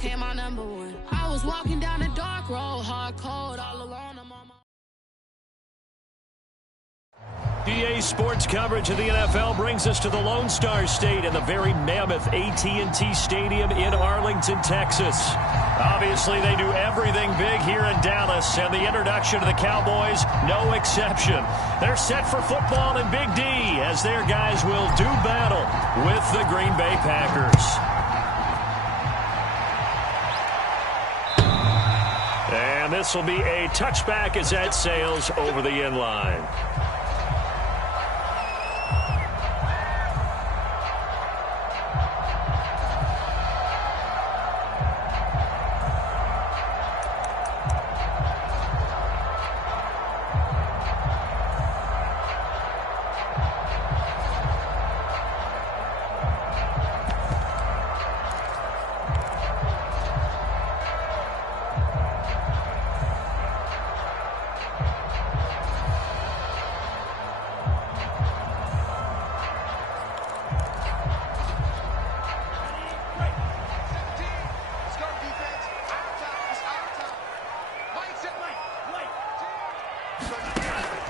became my number one. I was walking down a dark road, hard cold, all alone. I'm on my EA Sports coverage of the NFL brings us to the Lone Star State in the very mammoth AT&T Stadium in Arlington, Texas. Obviously, they do everything big here in Dallas, and the introduction to the Cowboys, no exception. They're set for football in Big D as their guys will do battle with the Green Bay Packers. And this will be a touchback as that sails over the end line.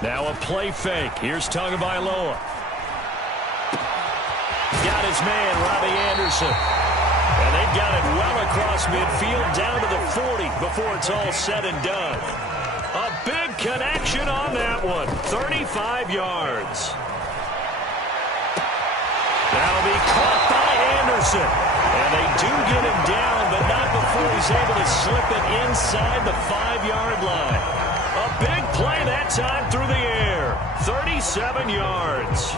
Now a play fake. Here's Tagovailoa. Got his man, Robbie Anderson. And they've got it well across midfield down to the 40 before it's all said and done. A big connection on that one. 35 yards. That'll be caught by Anderson. And they do get him down, but not before he's able to slip it inside the 5-yard line. A big play that time through the air. 37 yards.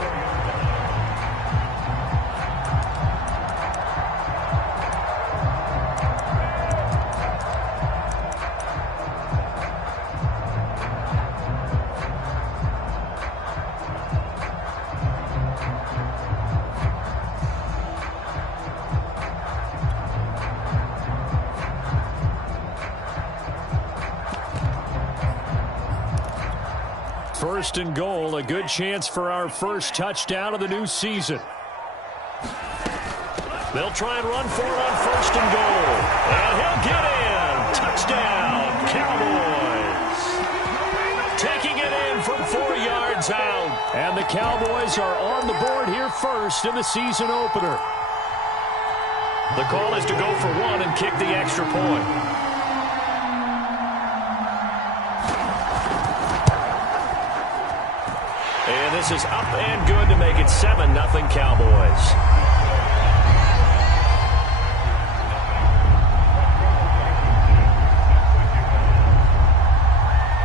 First and goal, a good chance for our first touchdown of the new season. They'll try and run for it on first and goal. And he'll get in. Touchdown, Cowboys. Taking it in from 4 yards out. And the Cowboys are on the board here first in the season opener. The call is to go for one and kick the extra point. And this is up and good to make it 7-0 Cowboys.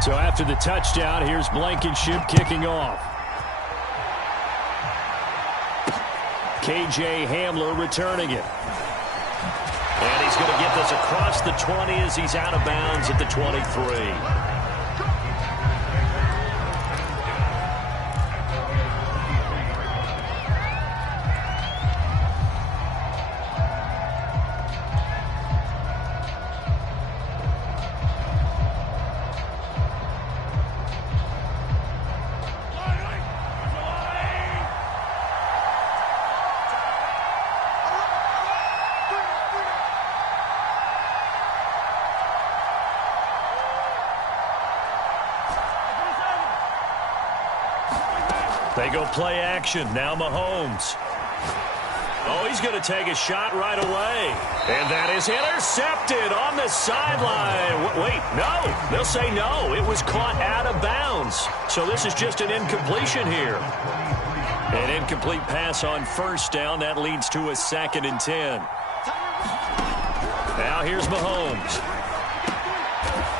So after the touchdown, here's Blankenship kicking off. KJ Hamler returning it. And he's going to get this across the 20 as he's out of bounds at the 23. They go play action. Now Mahomes. Oh, he's going to take a shot right away. And that is intercepted on the sideline. Wait, no. They'll say no. It was caught out of bounds. So this is just an incompletion here. An incomplete pass on first down. That leads to a 2nd and 10. Now here's Mahomes.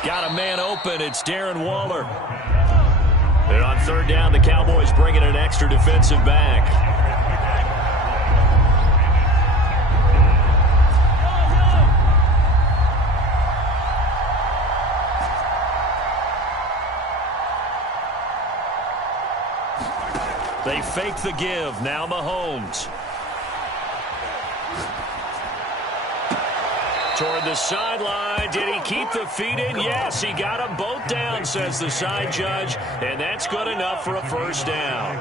Got a man open. It's Darren Waller. And on third down, the Cowboys bring in an extra defensive back. They fake the give. Now Mahomes. Toward the sideline. Did he keep the feet in? Yes, he got them both down, says the side judge. And that's good enough for a first down.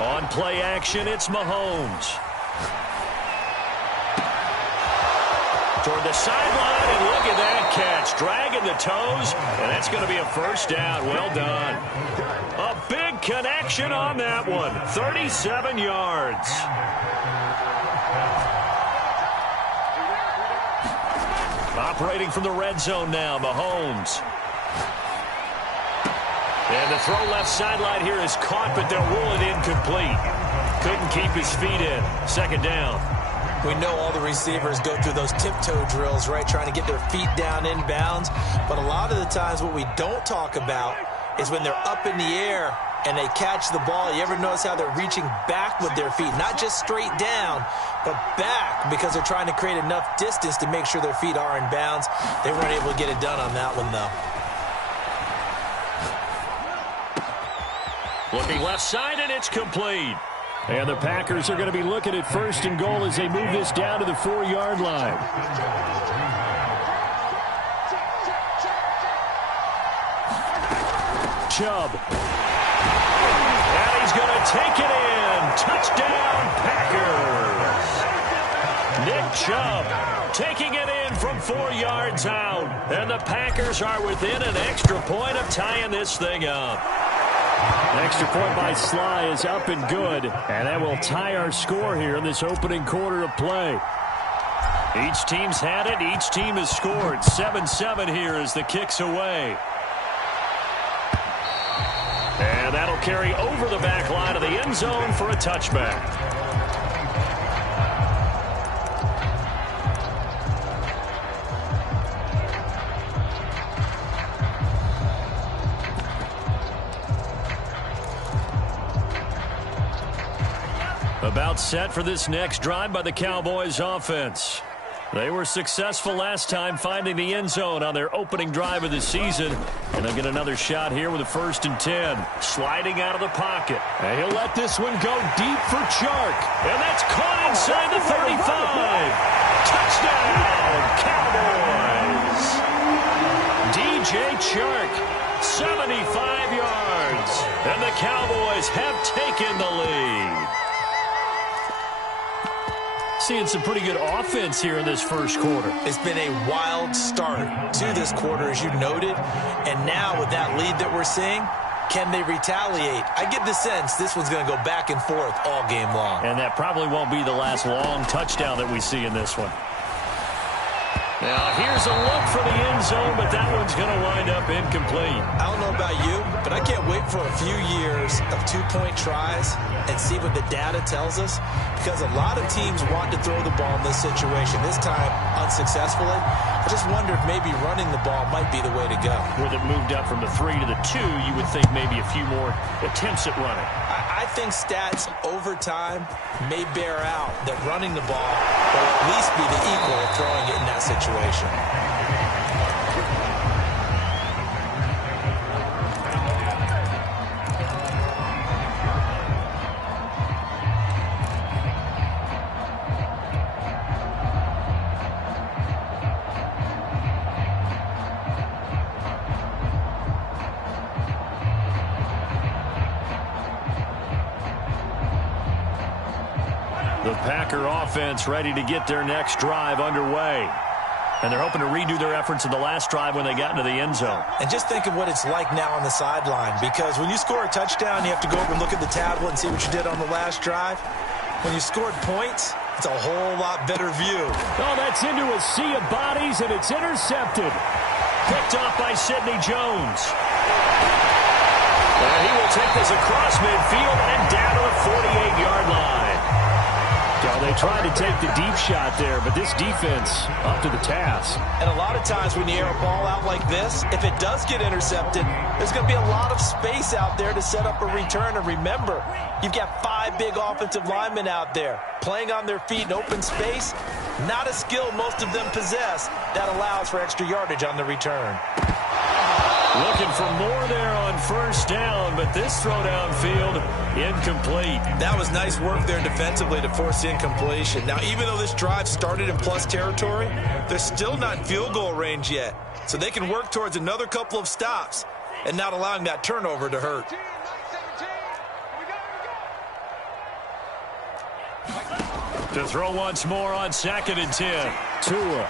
On play action, it's Mahomes. Toward the sideline, and look at that catch. Dragging the toes, and that's going to be a first down. Well done. A big connection on that one. 37 yards. Operating from the red zone now, Mahomes. And the throw left sideline here is caught, but they'll rule it incomplete. Couldn't keep his feet in. Second down. We know all the receivers go through those tiptoe drills, right, trying to get their feet down inbounds. But a lot of the times what we don't talk about is when they're up in the air and they catch the ball. You ever notice how they're reaching back with their feet? Not just straight down, but back, because they're trying to create enough distance to make sure their feet are in bounds. They weren't able to get it done on that one, though. Looking left side, and it's complete. And the Packers are going to be looking at first and goal as they move this down to the 4-yard line. Chubb. And he's going to take it in. Touchdown, Packers. Nick Chubb taking it in from 4 yards out. And the Packers are within an extra point of tying this thing up. Extra point by Sly is up and good, and that will tie our score here in this opening quarter of play. Each team's had it. Each team has scored. 7-7 here as the kick's away. And that'll carry over the back line of the end zone for a touchback. About set for this next drive by the Cowboys offense. They were successful last time finding the end zone on their opening drive of the season. And they'll get another shot here with a 1st and 10. Sliding out of the pocket. And he'll let this one go deep for Chark. And that's caught inside the 35. Touchdown, Cowboys. DJ Chark, 75 yards. And the Cowboys have taken the lead. Seeing some pretty good offense here in this first quarter. It's been a wild start to this quarter, as you noted. And now with that lead that we're seeing, can they retaliate? I get the sense this one's going to go back and forth all game long. And that probably won't be the last long touchdown that we see in this one. Now, here's a look for the end zone, but that one's going to wind up incomplete. I don't know about you, but I can't wait for a few years of two-point tries and see what the data tells us, because a lot of teams want to throw the ball in this situation. This time, unsuccessfully. I just wonder if maybe running the ball might be the way to go. With it moved up from the 3 to the 2, you would think maybe a few more attempts at running. I think stats over time may bear out that running the ball will at least be the equal of throwing it in that situation. The Packer offense ready to get their next drive underway. And they're hoping to redo their efforts in the last drive when they got into the end zone. And just think of what it's like now on the sideline, because when you score a touchdown, you have to go over and look at the tablet and see what you did on the last drive. When you scored points, it's a whole lot better view. Oh, that's into a sea of bodies, and it's intercepted. Picked off by Sidney Jones. And he will take this across midfield and down to the 48-yard line. So they tried to take the deep shot there, but this defense up to the task. And a lot of times when you air a ball out like this, if it does get intercepted, there's going to be a lot of space out there to set up a return. And remember, you've got 5 big offensive linemen out there playing on their feet in open space. Not a skill most of them possess that allows for extra yardage on the return. Looking for more there on first down, but this throw downfield incomplete. That was nice work there defensively to force incompletion. Now, even though this drive started in plus territory, they're still not in field goal range yet. So they can work towards another couple of stops and not allowing that turnover to hurt. To throw once more on 2nd and 10. Tua.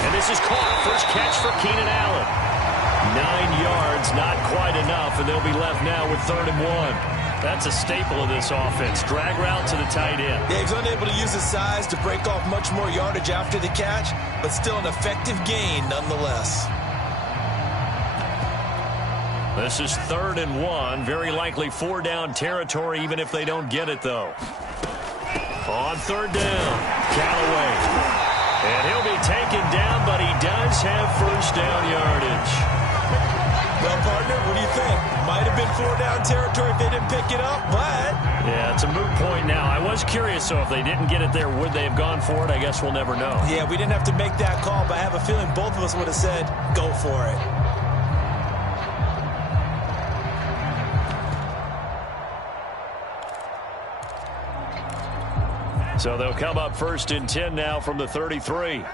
And this is caught. First catch for Keenan Allen. 9 yards, not quite enough, and they'll be left now with 3rd and 1. That's a staple of this offense. Drag route to the tight end. Yeah, he's unable to use his size to break off much more yardage after the catch, but still an effective gain nonetheless. This is 3rd and 1. Very likely 4-down territory, even if they don't get it, though. On 3rd down, Callaway. And he'll be taken down, but he does have 1st down yardage. Well, partner, what do you think? Might have been 4-down territory if they didn't pick it up, but... Yeah, it's a moot point now. I was curious, so if they didn't get it there, would they have gone for it? I guess we'll never know. Yeah, we didn't have to make that call, but I have a feeling both of us would have said, go for it. So they'll come up 1st and 10 now from the 33.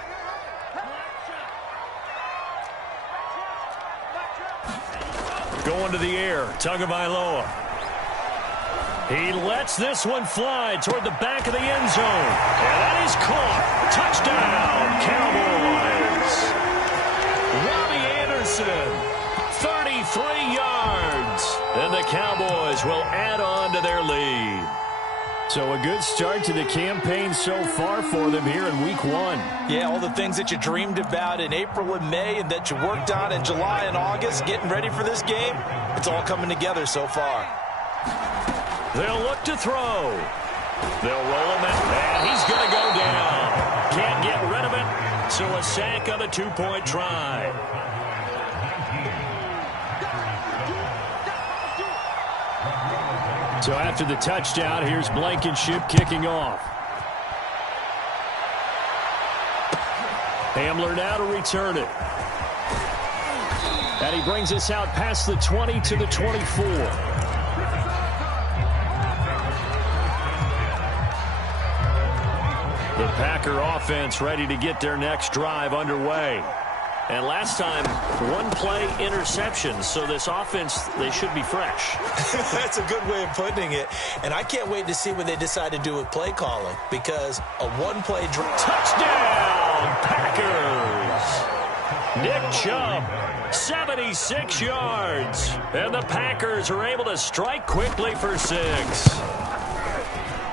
Going to the air, Tagovailoa. He lets this one fly toward the back of the end zone. And that is caught. Touchdown, Cowboys. Robbie Anderson, 33 yards. And the Cowboys will add on to their lead. So a good start to the campaign so far for them here in Week 1. Yeah, all the things that you dreamed about in April and May and that you worked on in July and August, getting ready for this game, it's all coming together so far. They'll look to throw. They'll roll him in, and he's going to go down. Can't get rid of it, so a sack on a 2-point try. So after the touchdown, here's Blankenship kicking off. Hamler now to return it. And he brings us out past the 20 to the 24. The Packer offense ready to get their next drive underway. And last time, 1-play interception. So this offense, they should be fresh. That's a good way of putting it. And I can't wait to see what they decide to do with play calling. Because a 1-play drive. Touchdown, Packers! Nick Chubb, 76 yards. And the Packers are able to strike quickly for 6.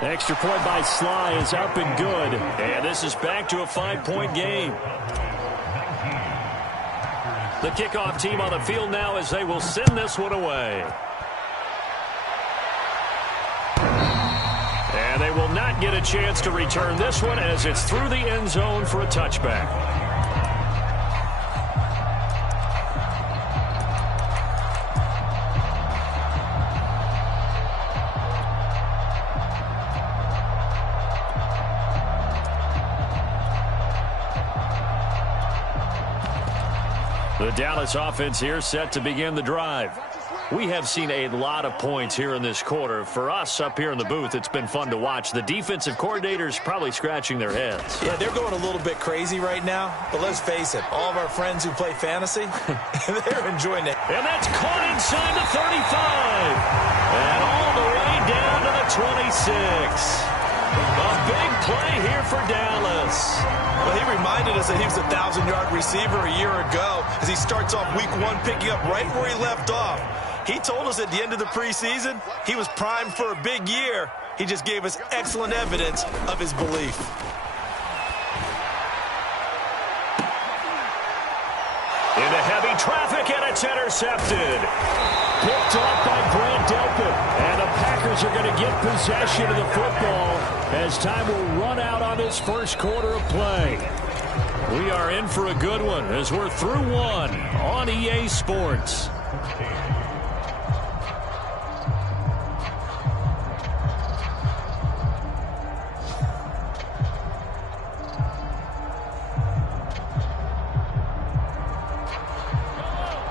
Extra point by Sly is up and good. And this is back to a 5-point game. The kickoff team on the field now as they will send this one away. And they will not get a chance to return this one as it's through the end zone for a touchback. The Dallas offense here set to begin the drive. We have seen a lot of points here in this quarter. For us up here in the booth, it's been fun to watch. The defensive coordinators probably scratching their heads. Yeah, they're going a little bit crazy right now. But let's face it, all of our friends who play fantasy, they're enjoying it. And that's caught inside the 35. And all the way down to the 26. A big play here for Dallas. Well, he reminded us that he was a 1,000-yard receiver a year ago as he starts off Week 1 picking up right where he left off. He told us at the end of the preseason he was primed for a big year. He just gave us excellent evidence of his belief. Into heavy traffic, and it's intercepted. Picked off by Brant Delpit. And the Packers are going to get possession of the football as time will run out on this first quarter of play. We are in for a good one as we're through one on EA Sports.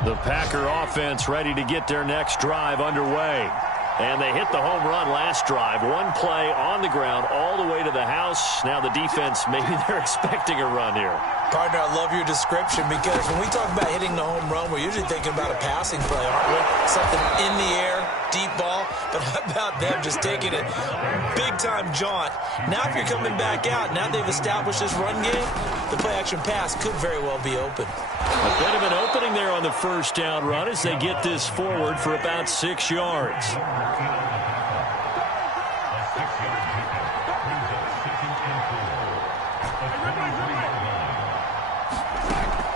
The Packer offense ready to get their next drive underway. And they hit the home run last drive. 1 play on the ground all the way to the house. Now the defense, maybe they're expecting a run here. Partner, I love your description because when we talk about hitting the home run, we're usually thinking about a passing play, aren't we? Something in the air, deep ball, but how about them just taking it big-time jaunt? Now if you're coming back out, now they've established this run game, the play-action pass could very well be open. A bit of an opening there on the first down run as they get this forward for about 6 yards.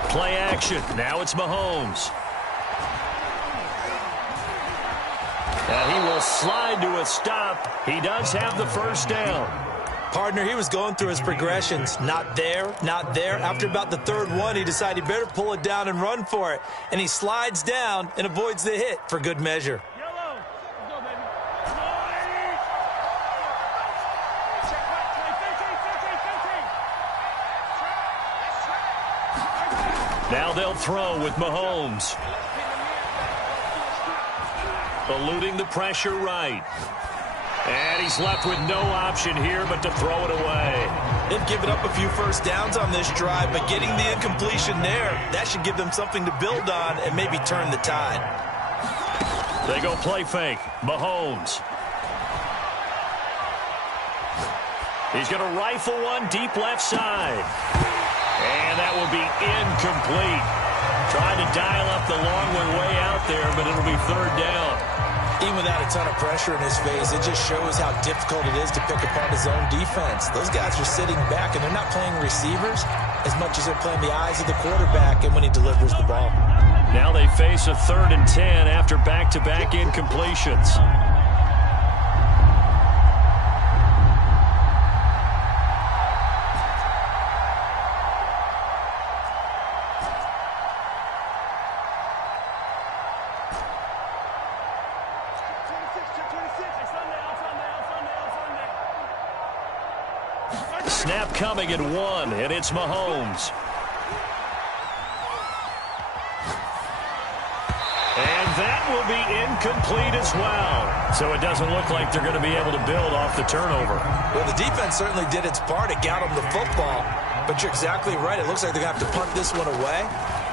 Play action. Now it's Mahomes. And he will slide to a stop. He does have the first down. Partner, he was going through his progressions. Not there, not there. After about the third one, he decided he better pull it down and run for it. And he slides down and avoids the hit for good measure. Now they'll throw with Mahomes. Eluding the pressure right. And he's left with no option here but to throw it away. They've given up a few first downs on this drive, but getting the incompletion there, that should give them something to build on and maybe turn the tide. They go play fake. Mahomes. He's going to rifle one deep left side. And that will be incomplete. Trying to dial up the long one way out there, but it'll be third down. Even without a ton of pressure in his face, it just shows how difficult it is to pick apart his own defense. Those guys are sitting back, and they're not playing receivers as much as they're playing the eyes of the quarterback and when he delivers the ball. Now they face a 3rd and 10 after back-to-back incompletions. Snap coming at 1, and it's Mahomes. And that will be incomplete as well. So it doesn't look like they're going to be able to build off the turnover. Well, the defense certainly did its part. It got them the football. But you're exactly right. It looks like they're going to have to punt this one away.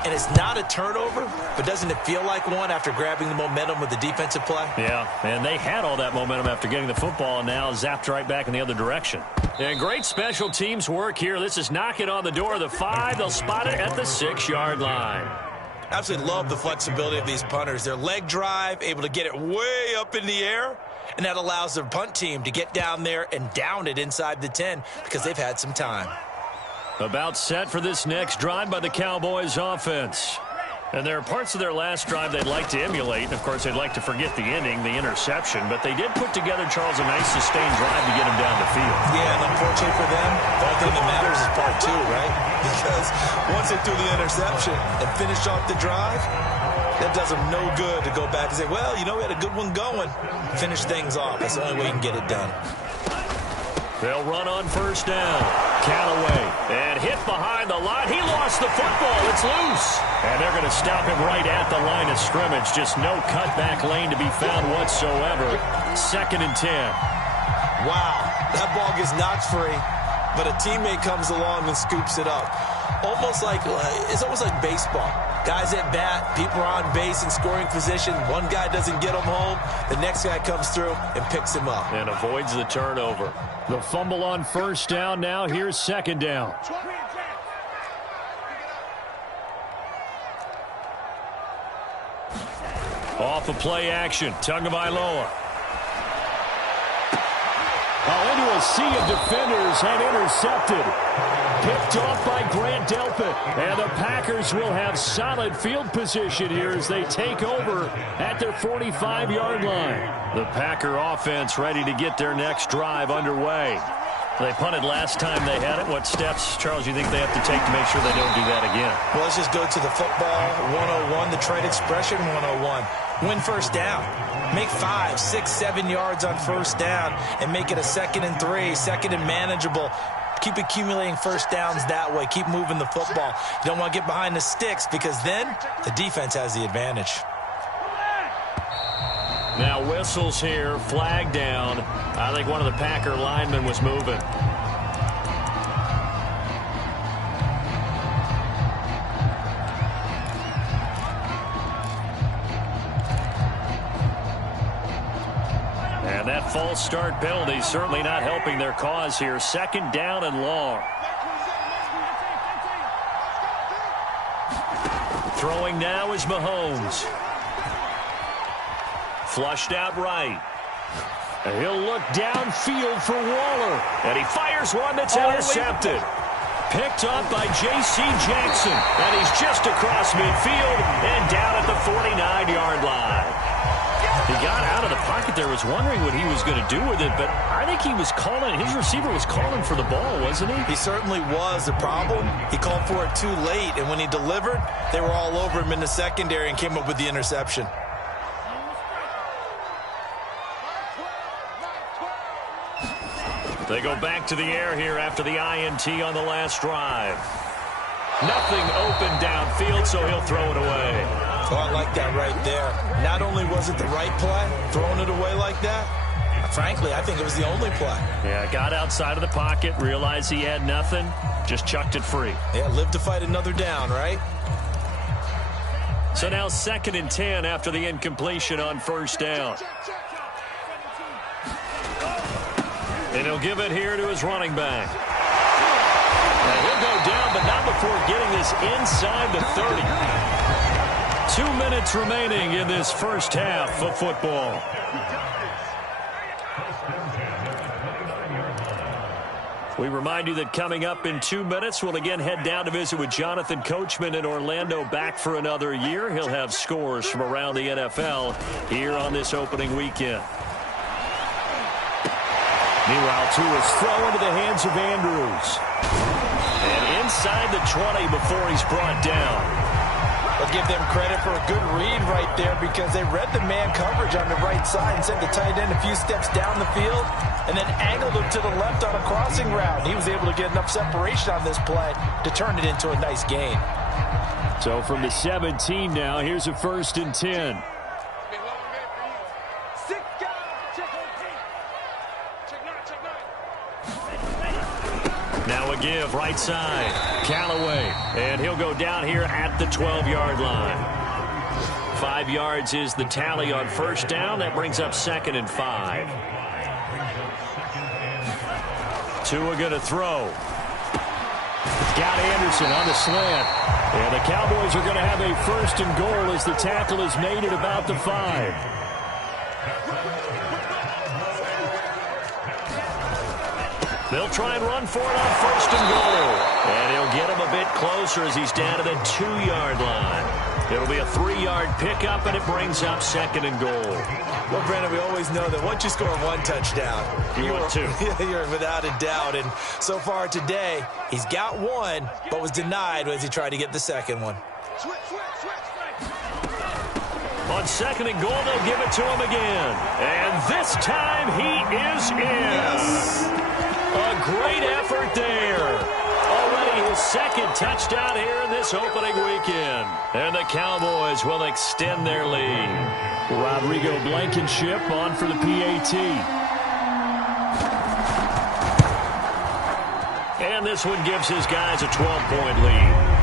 And it's not a turnover, but doesn't it feel like one after grabbing the momentum with the defensive play? Yeah, and they had all that momentum after getting the football and now zapped right back in the other direction. And great special teams work here. This is knocking on the door of the 5. They'll spot it at the 6-yard line. Absolutely love the flexibility of these punters. Their leg drive, able to get it way up in the air, and that allows their punt team to get down there and down it inside the 10 because they've had some time. About set for this next drive by the Cowboys offense. And there are parts of their last drive they'd like to emulate. Of course, they'd like to forget the ending, the interception. But they did put together, Charles, a nice sustained drive to get him down the field. Yeah, and unfortunately for them, the only thing that matters is part 2, right? Because once they threw the interception and finished off the drive, that does them no good to go back and say, well, you know, we had a good one going. Finish things off. That's the only way you can get it done. They'll run on first down. Callaway. And hit behind the line. He lost the football. It's loose. And they're going to stop him right at the line of scrimmage. Just no cutback lane to be found whatsoever. 2nd and 10. Wow. That ball gets knocked free, but a teammate comes along and scoops it up. It's almost like baseball. Guys at bat, people are on base in scoring position. One guy doesn't get him home. The next guy comes through and picks him up. And avoids the turnover. The fumble on first down. Now here's 2nd down. Off a play action. Tagovailoa. Into a sea of defenders and intercepted. Picked off by Grant Delpit. And the Packers will have solid field position here as they take over at their 45-yard line. The Packer offense ready to get their next drive underway. They punted last time they had it. What steps, Charles, you think they have to take to make sure they don't do that again? Well, let's just go to the football 101, the trade expression 101. Win first down. Make 5, 6, 7 yards on first down and make it a 2nd and 3, 2nd and manageable. Keep accumulating first downs that way. Keep moving the football. You don't want to get behind the sticks because then the defense has the advantage. Now whistles here, flag down. I think one of the Packer linemen was moving. false start penalty certainly not helping their cause here. 2nd down and long. Throwing now is Mahomes. Flushed out right. And he'll look downfield for Waller. And he fires one that's intercepted. Picked up by J.C. Jackson. And he's just across midfield and down at the 49-yard line. He got out of the pocket there, was wondering what he was going to do with it, but I think he was calling, his receiver was calling for the ball, wasn't he? He certainly was. The problem, he called for it too late, and when he delivered, they were all over him in the secondary and came up with the interception. They go back to the air here after the INT on the last drive. Nothing open downfield, so he'll throw it away. Oh, I like that right there. Not only was it the right play, throwing it away like that, frankly, I think it was the only play. Yeah, got outside of the pocket, realized he had nothing, just chucked it free. Yeah, live to fight another down, right? So now 2nd and 10 after the incompletion on 1st down. And he'll give it here to his running back. And he'll go down, but not before getting this inside the 30. 2 minutes remaining in this first half of football. We remind you that coming up in 2 minutes, we'll again head down to visit with Jonathan Coachman in Orlando, back for another year. He'll have scores from around the NFL here on this opening weekend. Meanwhile, Tua's throw into the hands of Andrews. And inside the 20 before he's brought down. I'll give them credit for a good read right there because they read the man coverage on the right side and sent the tight end a few steps down the field and then angled him to the left on a crossing route. He was able to get enough separation on this play to turn it into a nice gain. So from the 17 now, here's a 1st and 10. Now a give right side. Callaway. And he'll go down here at the 12-yard line. 5 yards is the tally on 1st down. That brings up 2nd and 5. Tua going to throw. Got Anderson on the slant. And the Cowboys are going to have a 1st and goal as the tackle is made at about the 5. They'll try and run for it on 1st and goal. And he'll get him a bit closer as he's down to the 2-yard line. It'll be a 3-yard pickup, and it brings up 2nd and goal. Well, Brandon, we always know that once you score 1 touchdown, you're 2. You're without a doubt. And so far today, he's got 1, but was denied as he tried to get the 2nd one. On 2nd and goal, they'll give it to him again. And this time he is in. Yes. A great effort there. Already his 2nd touchdown here in this opening weekend. And the Cowboys will extend their lead. Rodrigo Blankenship on for the PAT. And this one gives his guys a 12-point lead.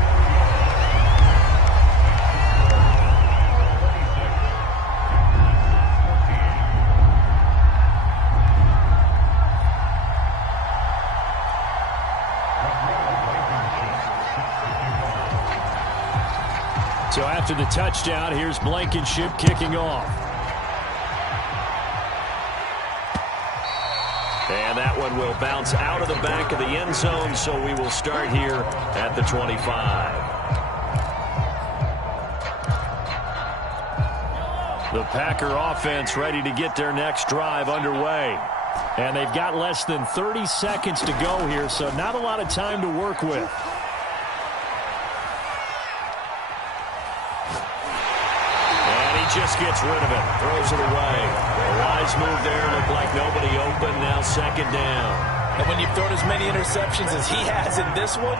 So after the touchdown, here's Blankenship kicking off. And that one will bounce out of the back of the end zone, so we will start here at the 25. The Packer offense ready to get their next drive underway. And they've got less than 30 seconds to go here, so not a lot of time to work with. Just gets rid of it, throws it away. A wise move there, looked like nobody open, now 2nd down. And when you've thrown as many interceptions as he has in this one,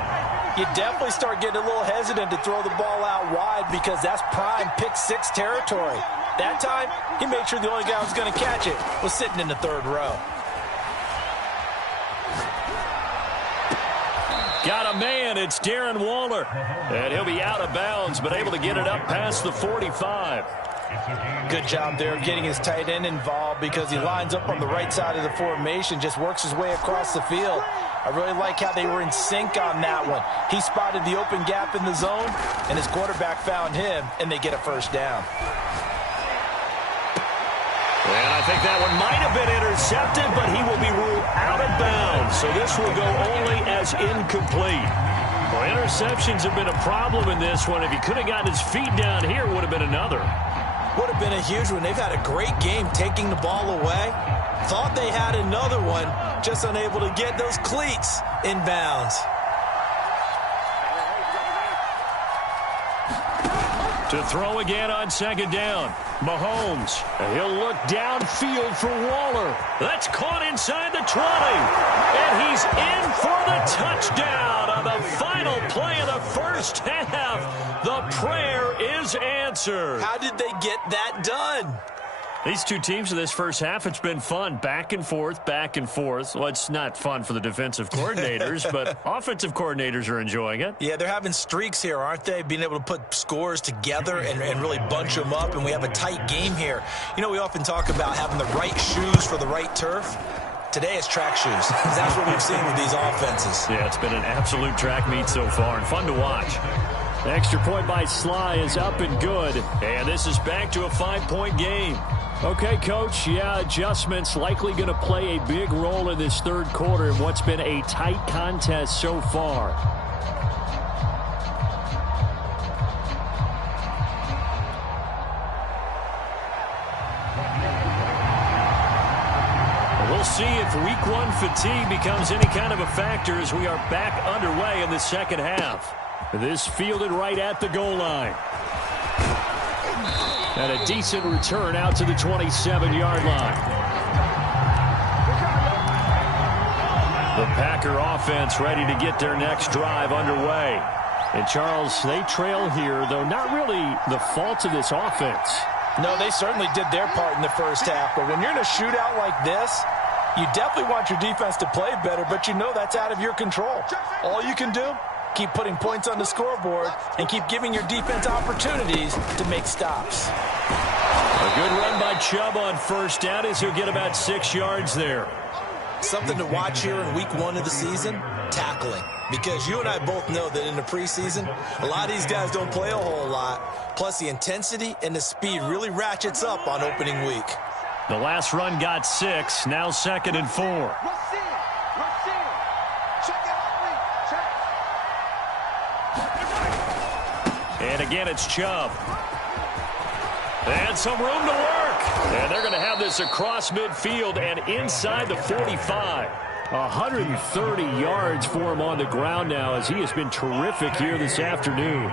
you definitely start getting a little hesitant to throw the ball out wide because that's prime pick-6 territory. That time, he made sure the only guy who was going to catch it was sitting in the 3rd row. Got a man, it's Darren Waller. And he'll be out of bounds, but able to get it up past the 45. Good job there of getting his tight end involved because he lines up on the right side of the formation, just works his way across the field. I really like how they were in sync on that one. He spotted the open gap in the zone, and his quarterback found him, and they get a first down. And I think that one might have been intercepted, but he will be ruled out of bounds. So this will go only as incomplete. Well, interceptions have been a problem in this one. If he could have gotten his feet down here, it would have been another. Would have been a huge one. They've had a great game taking the ball away. Thought they had another one, just unable to get those cleats in bounds. To throw again on second down. Mahomes. And he'll look downfield for Waller. That's caught inside the 20. And he's in for the touchdown on the final play of the first half. The prayer is answered. How did they get that done? These two teams in this first half, it's been fun. Back and forth, back and forth. Well, it's not fun for the defensive coordinators, but offensive coordinators are enjoying it. Yeah, they're having streaks here, aren't they? Being able to put scores together and really bunch them up, and we have a tight game here. You know, we often talk about having the right shoes for the right turf. Today it's track shoes. That's what we've seen with these offenses. Yeah, it's been an absolute track meet so far and fun to watch. The extra point by Sly is up and good, and this is back to a 5-point game. Okay, Coach, yeah, adjustments likely going to play a big role in this third quarter in what's been a tight contest so far. We'll see if week one fatigue becomes any kind of a factor as we are back underway in the second half. This fielded right at the goal line. And a decent return out to the 27-yard line. The Packer offense ready to get their next drive underway. And, Charles, they trail here, though not really the fault of this offense. No, they certainly did their part in the first half. But when you're in a shootout like this, you definitely want your defense to play better, but you know that's out of your control. All you can do, keep putting points on the scoreboard and keep giving your defense opportunities to make stops. A good run by Chubb on first down as he'll get about 6 yards there. Something to watch here in week one of the season, tackling. Because you and I both know that in the preseason, a lot of these guys don't play a whole lot. Plus the intensity and the speed really ratchets up on opening week. The last run got 6, now 2nd and 4. And again, it's Chubb. And some room to work. And they're going to have this across midfield and inside the 45. 130 yards for him on the ground now as he has been terrific here this afternoon.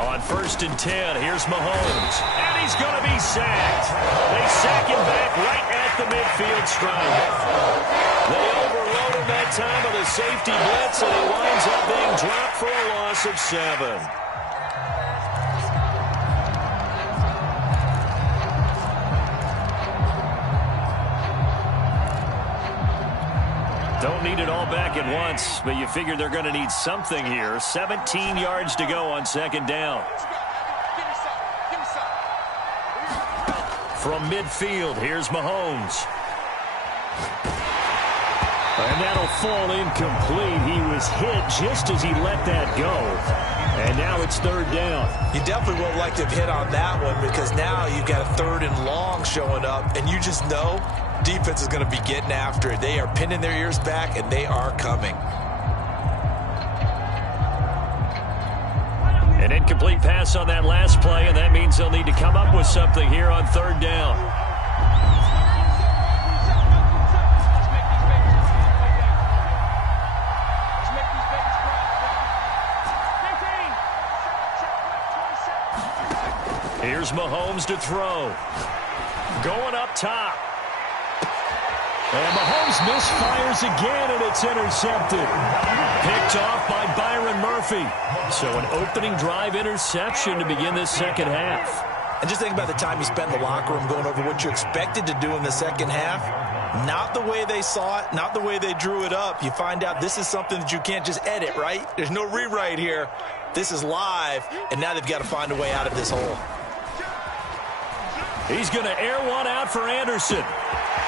On 1st and 10, here's Mahomes. And he's going to be sacked. They sack him back right at the midfield stripe. They overload him that time with a safety blitz, and he winds up being dropped for a loss of 7. Don't need it all back at once, but you figure they're going to need something here. 17 yards to go on 2nd down. From midfield, here's Mahomes. And that'll fall incomplete. He was hit just as he let that go. And now it's 3rd down. You definitely won't like to have hit on that one because now you've got a 3rd and long showing up, and you just know defense is going to be getting after it. They are pinning their ears back, and they are coming. An incomplete pass on that last play, and that means they'll need to come up with something here on 3rd down. Here's Mahomes to throw. Going up top. And Mahomes misfires again, and it's intercepted. Picked off by Byron Murphy. So an opening drive interception to begin this second half. And just think about the time you spent in the locker room going over what you expected to do in the second half. Not the way they saw it, not the way they drew it up. You find out this is something that you can't just edit, right? There's no rewrite here. This is live, and now they've got to find a way out of this hole. He's going to air one out for Anderson.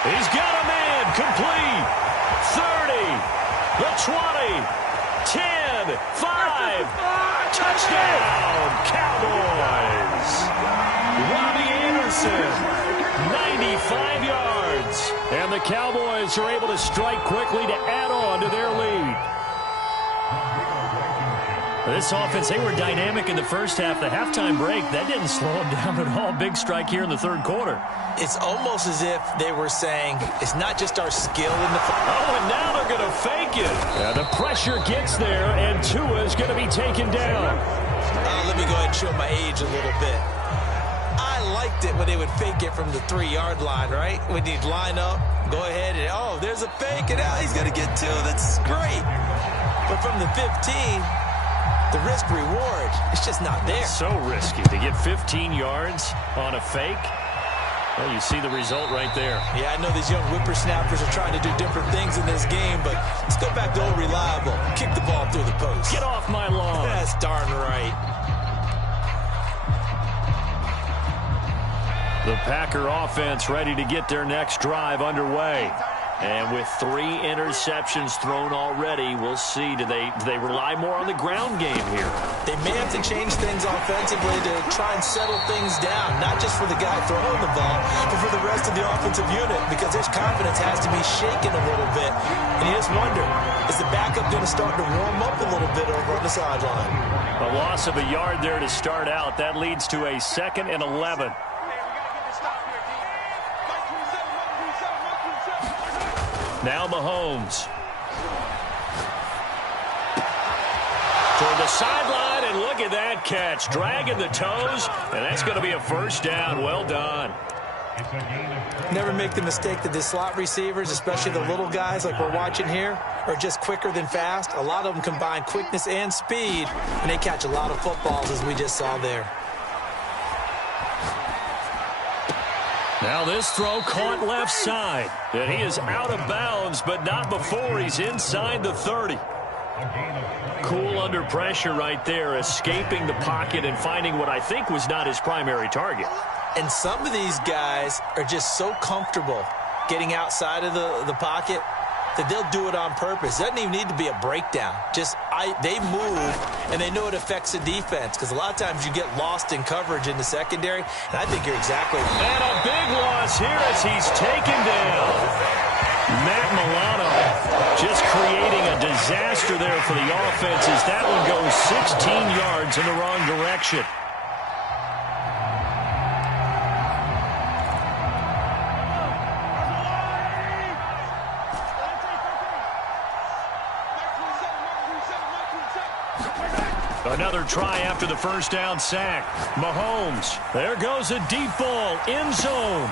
He's got a man complete. 30, the 20, 10, 5, touchdown, Cowboys. Robbie Anderson. 95 yards. And the Cowboys are able to strike quickly to add on to their lead. This offense, they were dynamic in the first half. The halftime break, that didn't slow them down at all. Big strike here in the third quarter. It's almost as if they were saying, it's not just our skill in the... Oh, and now they're going to fake it. Yeah, the pressure gets there, and Tua's going to be taken down. Let me go ahead and show my age a little bit. I liked it when they would fake it from the 3-yard line, right? When you'd line up, go ahead and, oh, there's a fake, and now he's going to get 2. That's great. But from the 15, the risk-reward, it's just not there. So risky to get 15 yards on a fake. Well, you see the result right there. Yeah, I know these young whippersnappers are trying to do different things in this game, but let's go back to old reliable. Kick the ball through the post. Get off my lawn. That's darn right. The Packer offense ready to get their next drive underway. And with 3 interceptions thrown already, we'll see. Do they rely more on the ground game here? They may have to change things offensively to try and settle things down, not just for the guy throwing the ball, but for the rest of the offensive unit, because their confidence has to be shaken a little bit. And you just wonder, is the backup going to start to warm up a little bit over on the sideline? A loss of a yard there to start out. That leads to a 2nd and 11. Now Mahomes. Toward the sideline, and look at that catch. Dragging the toes, and that's going to be a first down. Well done. Never make the mistake that the slot receivers, especially the little guys like we're watching here, are just quicker than fast. A lot of them combine quickness and speed, and they catch a lot of footballs, as we just saw there. Now this throw caught left side. And he is out of bounds, but not before he's inside the 30. Cool under pressure right there, escaping the pocket and finding what I think was not his primary target. And some of these guys are just so comfortable getting outside of the pocket that they'll do it on purpose. It doesn't even need to be a breakdown. They move, and they know it affects the defense, because a lot of times you get lost in coverage in the secondary, and I think you're exactly right. And a big loss here as he's taken down. Matt Milano just creating a disaster there for the offense as that one goes 16 yards in the wrong direction. Another try after the first down sack. Mahomes. There goes a deep ball. End zone.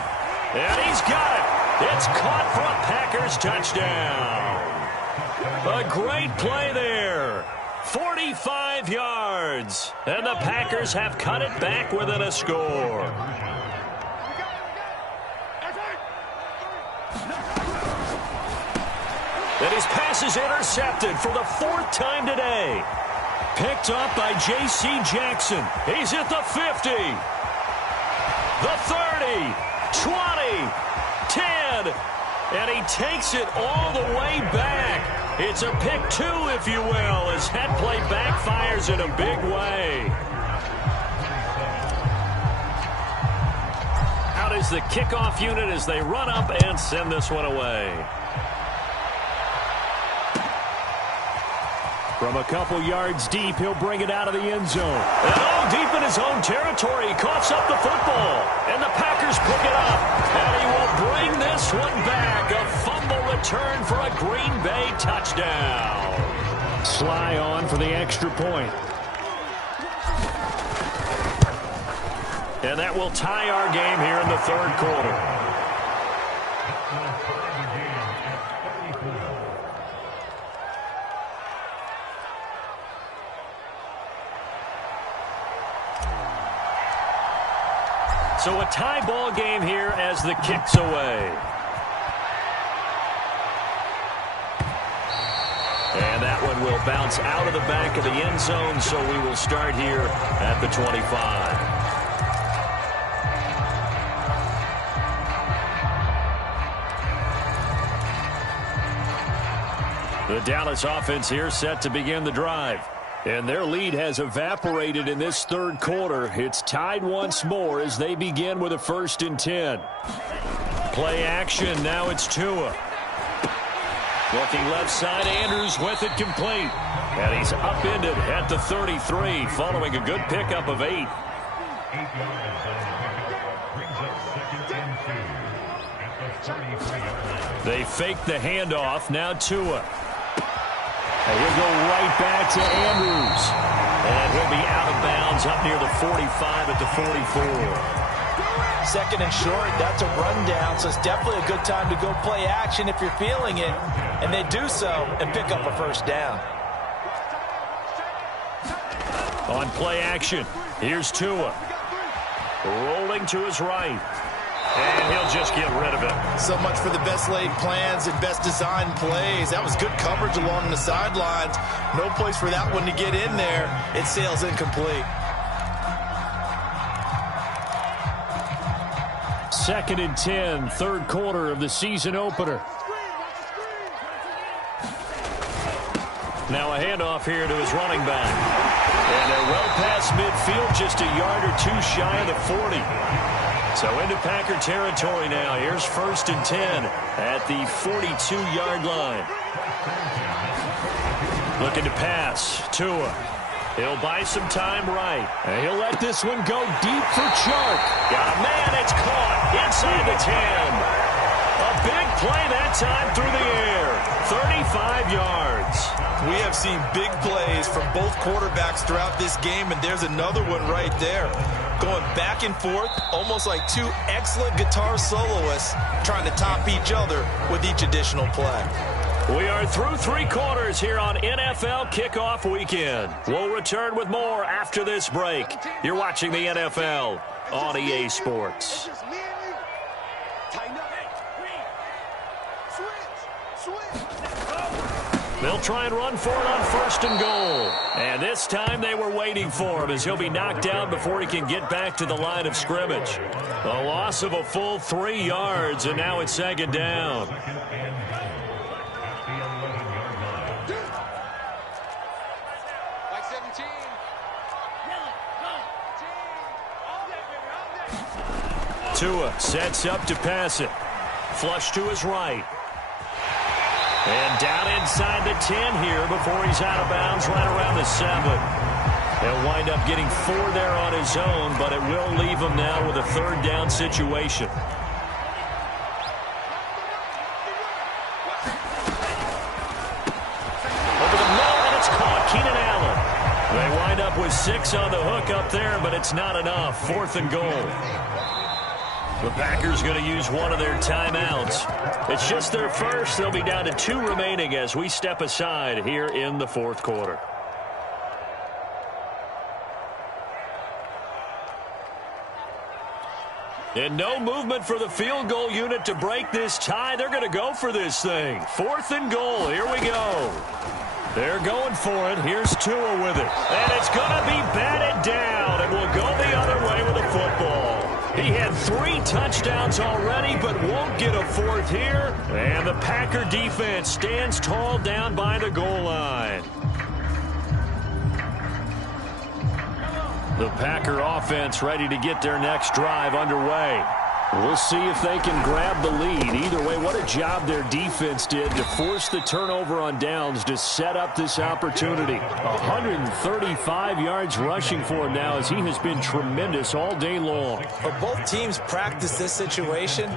And he's got it. It's caught for a Packers touchdown. A great play there. 45 yards. And the Packers have cut it back within a score. And his pass is intercepted for the 4th time today. Picked up by J.C. Jackson. He's at the 50. The 30. 20. 10. And he takes it all the way back. It's a pick 2, if you will, as that play backfires in a big way. Out is the kickoff unit as they run up and send this one away. From a couple yards deep, he'll bring it out of the end zone. And all deep in his own territory, he coughs up the football. And the Packers pick it up. And he will bring this one back. A fumble return for a Green Bay touchdown. Sly on for the extra point. And that will tie our game here in the third quarter. So a tie ball game here as the kick's away. that one will bounce out of the back of the end zone, so we will start here at the 25. The Dallas offense here set to begin the drive. And their lead has evaporated in this third quarter. It's tied once more as they begin with a 1st and 10. Play action. Now it's Tua. Looking left side. Andrews with it complete. And he's upended at the 33 following a good pickup of 8. They fake the handoff. Now Tua. And he'll go right back to Andrews. And he'll be out of bounds up near the 45 at the 44. 2nd and short, that's a rundown, so it's definitely a good time to go play action if you're feeling it. And they do so and pick up a 1st down. On play action, here's Tua. Rolling to his right. And he'll just get rid of it. So much for the best laid plans and best designed plays. That was good coverage along the sidelines. No place for that one to get in there. It sails incomplete. 2nd and 10, third quarter of the season opener. Now a handoff here to his running back. And they're well past midfield, just a yard or 2 shy of the 40. So into Packer territory now. Here's 1st and 10 at the 42-yard line. Looking to pass. Tua. He'll buy some time right. And he'll let this one go deep for Chark. Got a man. It's caught inside the 10. A big play that time through the air. 35 yards. We have seen big plays from both quarterbacks throughout this game, and there's another one right there. Going back and forth, almost like 2 excellent guitar soloists trying to top each other with each additional play. We are through 3 quarters here on NFL Kickoff Weekend. We'll return with more after this break. You're watching the NFL on EA Sports. They'll try and run for it on 1st and goal. And this time they were waiting for him as he'll be knocked down before he can get back to the line of scrimmage. A loss of a full 3 yards, and now it's 2nd down. Tua sets up to pass it. Flush to his right. And down inside the 10 here before he's out of bounds right around the 7. He'll wind up getting 4 there on his own, but it will leave him now with a 3rd down situation. Over the middle, and it's caught. Keenan Allen. They wind up with 6 on the hook up there, but it's not enough. 4th and goal. The Packers going to use one of their timeouts. It's just their first. They'll be down to 2 remaining as we step aside here in the 4th quarter. And no movement for the field goal unit to break this tie. They're going to go for this thing. 4th and goal. Here we go. They're going for it. Here's Tua with it. And it's going to be batted down. And we'll go the other way with the football. He had 3 touchdowns already, but won't get a 4th here. And the Packer defense stands tall down by the goal line. The Packer offense ready to get their next drive underway. We'll see if they can grab the lead. Either way, what a job their defense did to force the turnover on downs to set up this opportunity. 135 yards rushing for him now as he has been tremendous all day long. But both teams practice this situation,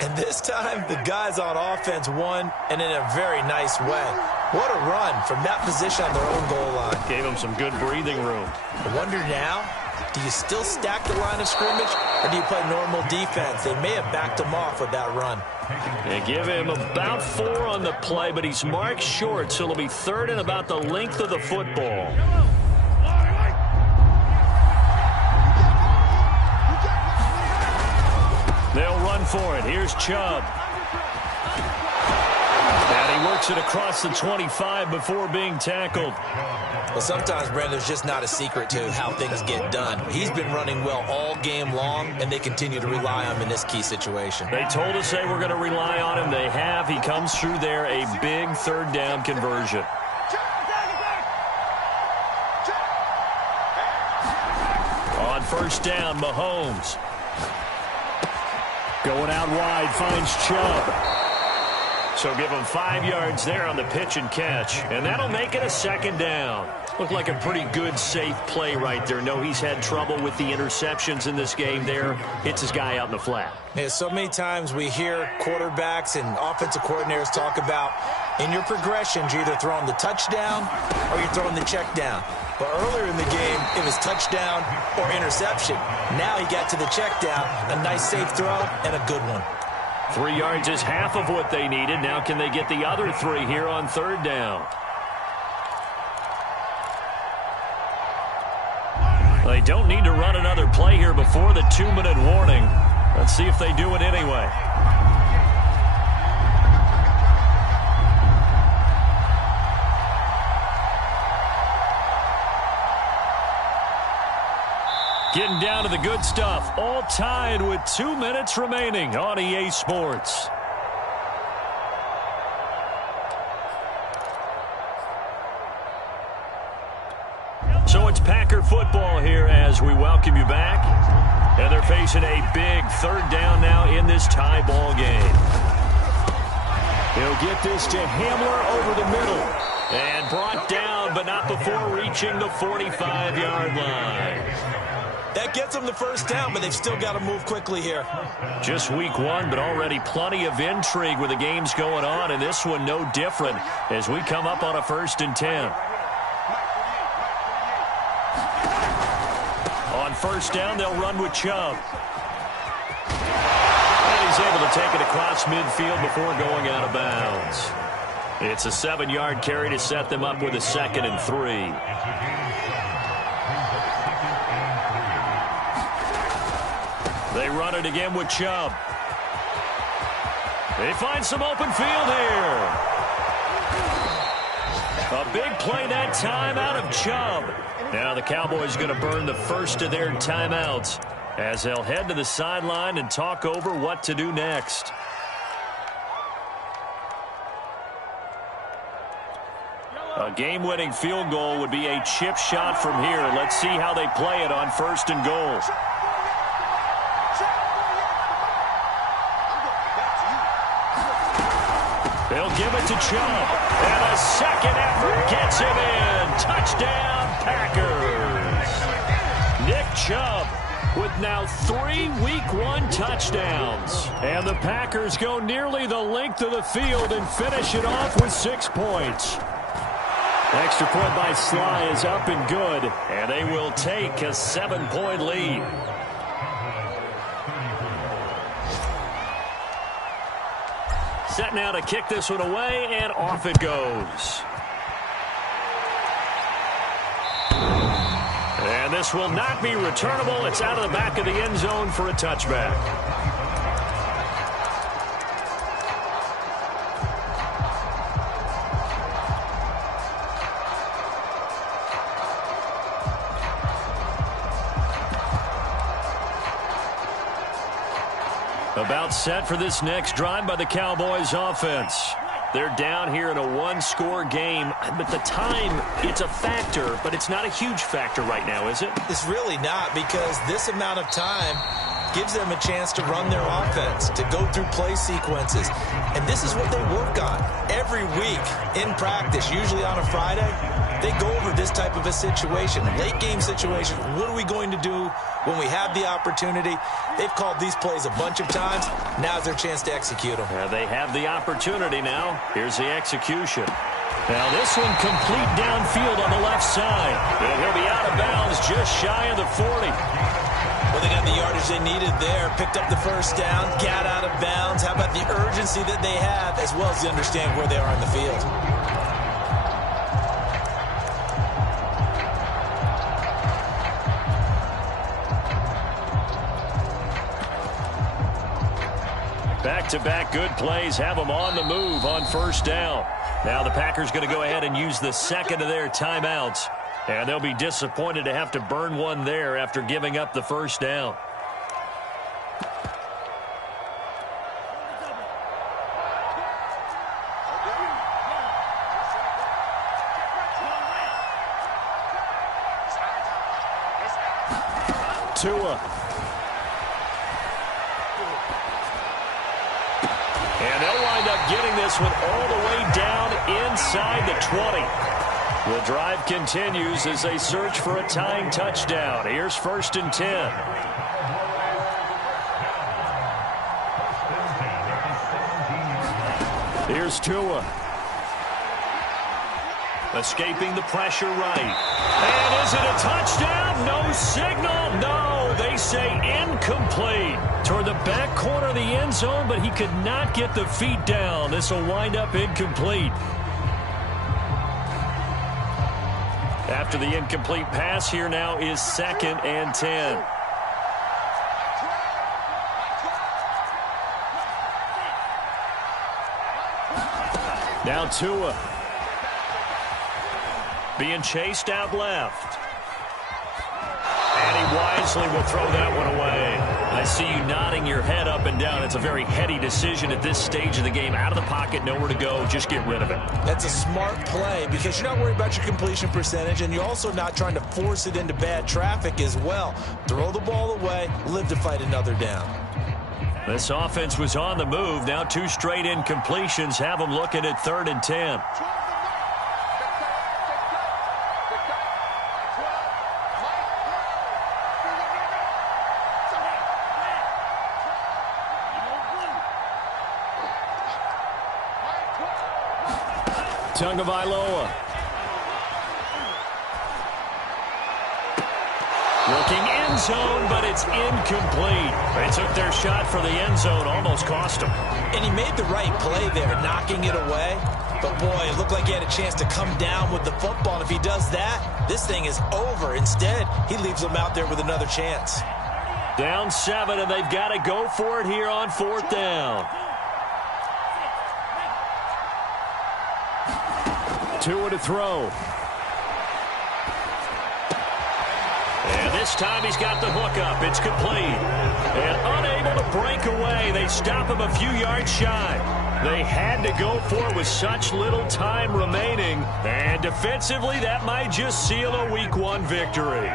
and this time the guys on offense won, and in a very nice way. What a run from that position on their own goal line. Gave them some good breathing room. I wonder now, do you still stack the line of scrimmage, or do you play normal defense? They may have backed him off with that run. They give him about 4 on the play, but he's marked short, so it'll be 3rd and about the length of the football. They'll run for it. Here's Chubb. And he works it across the 25 before being tackled. Well, sometimes, Brandon, there's just not a secret to how things get done. He's been running well all game long, and they continue to rely on him in this key situation. They told us they were going to rely on him. They have. He comes through there, a big third down conversion. On first down, Mahomes. Going out wide, finds Chubb. So give him 5 yards there on the pitch and catch. And that'll make it a second down. Looked like a pretty good, safe play right there. No, he's had trouble with the interceptions in this game there. Hits his guy out in the flat. Yeah, so many times we hear quarterbacks and offensive coordinators talk about in your progressions, you're either throwing the touchdown or you're throwing the check down. But earlier in the game, it was touchdown or interception. Now he got to the check down, a nice safe throw, and a good one. 3 yards is half of what they needed. Now can they get the other 3 here on third down? They don't need to run another play here before the 2-minute warning. Let's see if they do it anyway. Getting down to the good stuff. All tied with 2 minutes remaining on EA Sports. So it's Packer football here as we welcome you back. And they're facing a big third down now in this tie ball game. He'll get this to Hamler over the middle. And brought down, but not before reaching the 45-yard line. That gets them the first down, but they've still got to move quickly here. Just week 1, but already plenty of intrigue with the games going on, and this one no different as we come up on a 1st and 10. On first down, they'll run with Chubb. And he's able to take it across midfield before going out of bounds. It's a 7-yard carry to set them up with a 2nd and 3. They run it again with Chubb. They find some open field here. A big play that time out of Chubb. Now the Cowboys going to burn the first of their timeouts as they'll head to the sideline and talk over what to do next. A game-winning field goal would be a chip shot from here. Let's see how they play it on 1st and goal. They'll give it to Chubb. And a second effort gets him in. Touchdown, Packers. Nick Chubb with now 3 Week 1 touchdowns. And the Packers go nearly the length of the field and finish it off with 6 points. Extra point by Sly is up and good. And they will take a 7-point lead. Set now to kick this one away, and off it goes. And this will not be returnable. It's out of the back of the end zone for a touchback. About set for this next drive by the Cowboys offense. They're down here in a 1-score game, but the time, it's a factor, but it's not a huge factor right now, is it? It's really not, because this amount of time gives them a chance to run their offense, to go through play sequences. And this is what they work on every week in practice, usually on a Friday. They go over this type of a situation, late game situation. What are we going to do when we have the opportunity? They've called these plays a bunch of times. Now's their chance to execute them. They have the opportunity now. Here's the execution. Now this one complete downfield on the left side. And he'll be out of bounds just shy of the 40. Well, they got the yardage they needed there. Picked up the first down, got out of bounds. How about the urgency that they have, as well as they understand where they are in the field? Back-to-back good plays have them on the move on first down. Now the Packers going to go ahead and use the second of their timeouts. And they'll be disappointed to have to burn one there after giving up the first down. Tua. And they'll wind up getting this one all the way down inside the 20. The drive continues as they search for a tying touchdown. Here's 1st and 10. Here's Tua. Escaping the pressure right. And is it a touchdown? No signal. No, they say incomplete. Toward the back corner of the end zone, but he could not get the feet down. This will wind up incomplete. After the incomplete pass, here now is 2nd and 10. Now Tua. Being chased out left. And he wisely will throw that one away. I see you nodding your head up and down. It's a very heady decision at this stage of the game. Out of the pocket, nowhere to go. Just get rid of it. That's a smart play because you're not worried about your completion percentage, and you're also not trying to force it into bad traffic as well. Throw the ball away, live to fight another down. This offense was on the move. Now 2 straight incompletions have them looking at 3rd and 10. Tagovailoa. Looking end zone, but it's incomplete. They took their shot for the end zone, almost cost them. And he made the right play there, knocking it away. But, boy, it looked like he had a chance to come down with the football. And if he does that, this thing is over. Instead, he leaves them out there with another chance. Down 7, and they've got to go for it here on 4th down. Tua to throw. And this time he's got the hook up. It's complete. And unable to break away. They stop him a few yards shy. They had to go for it with such little time remaining. And defensively, that might just seal a Week 1 victory.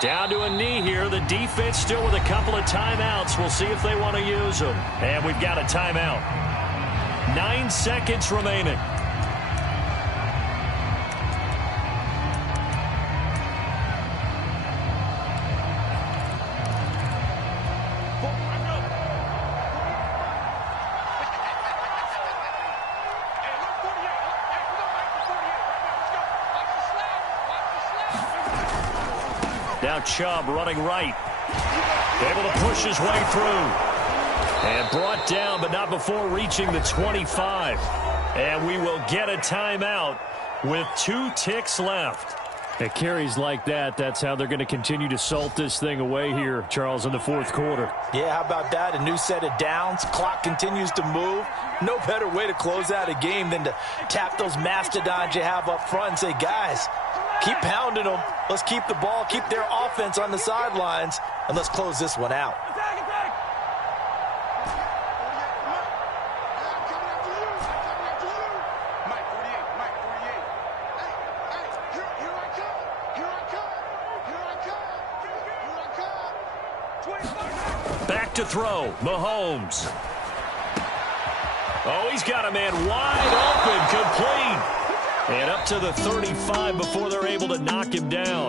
Down to a knee here. The defense still with a couple of timeouts. We'll see if they want to use them. And we've got a timeout. 9 seconds remaining. Now Chubb running right. Able to push his way through. And brought down, but not before reaching the 25. And we will get a timeout with 2 ticks left. At carries like that, that's how they're going to continue to salt this thing away here, Charles, in the 4th quarter. Yeah, how about that? A new set of downs. Clock continues to move. No better way to close out a game than to tap those mastodons you have up front and say, guys, keep pounding them. Let's keep the ball, keep their offense on the sidelines, and let's close this one out. Back to throw, Mahomes. Oh, he's got a man wide open, complete. And up to the 35 before they're able to knock him down.